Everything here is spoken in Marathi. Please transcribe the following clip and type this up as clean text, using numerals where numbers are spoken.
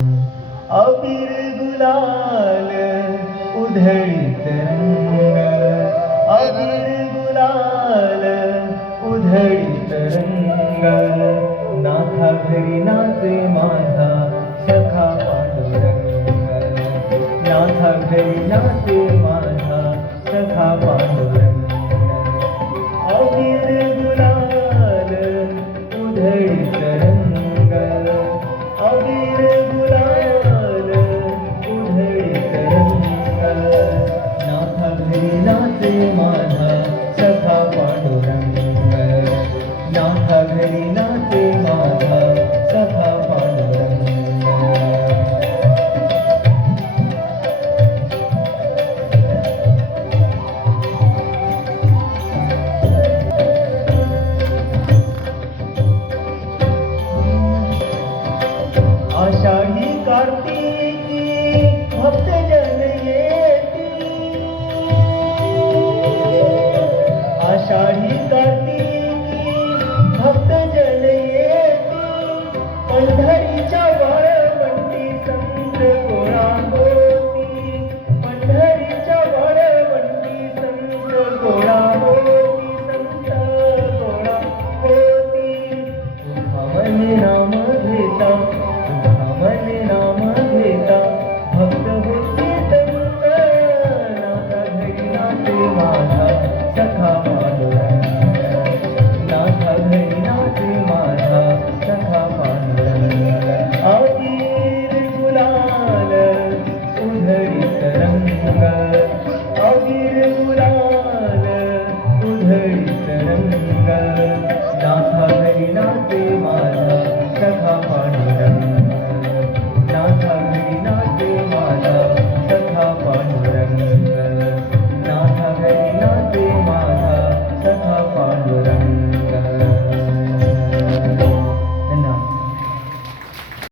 अबीर गुलाल उधळीत रंग, अबीर गुलाल उधळीत रंग, नाथा घरी नाचे माझा सखा पांडुरंग, नाथा घरी नाचे माझा सखा पांडुरंग. अबीर गुलाल उधळीत रंग, अबीर गुलाल उधळीत रंग, नाथा घरी नाचे माझा सखा पांडुरंग, नाथा घरी नाचे माझा सखा पांडुरंग. आषाढ